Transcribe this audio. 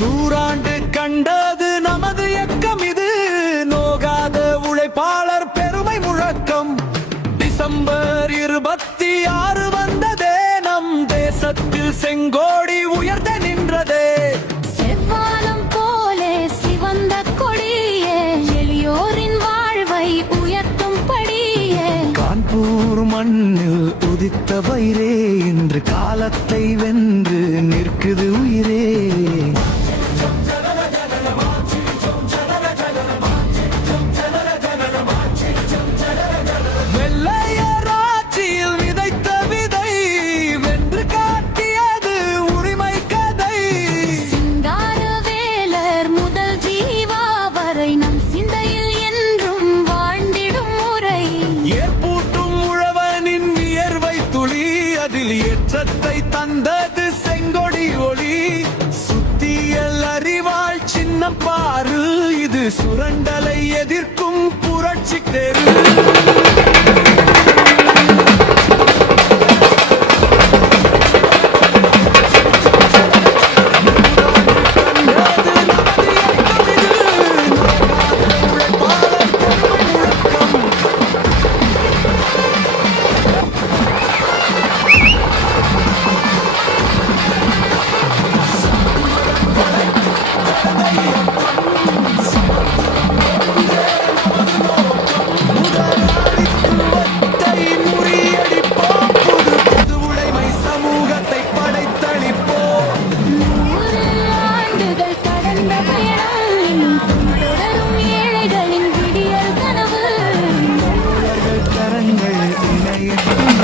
நூறாண்டு கண்டது நமது இயக்கம் இது. நோகாத உழைப்பாளர் பெருமை முழக்கம். டிசம்பர் இருபத்தி ஆறு வந்ததே நம் தேசத்தில் செங்கோ மண்ணில் உதித்த பயிரே இன்று காலத்தை வென்று ஏற்றத்தை தந்தது செங்கொடி ஒளி. சுத்தியல் அறிவாள் சின்னம் பாரு. இது சுரண்டலை எதிர்க்கும் புரட்சி தெரு. playing.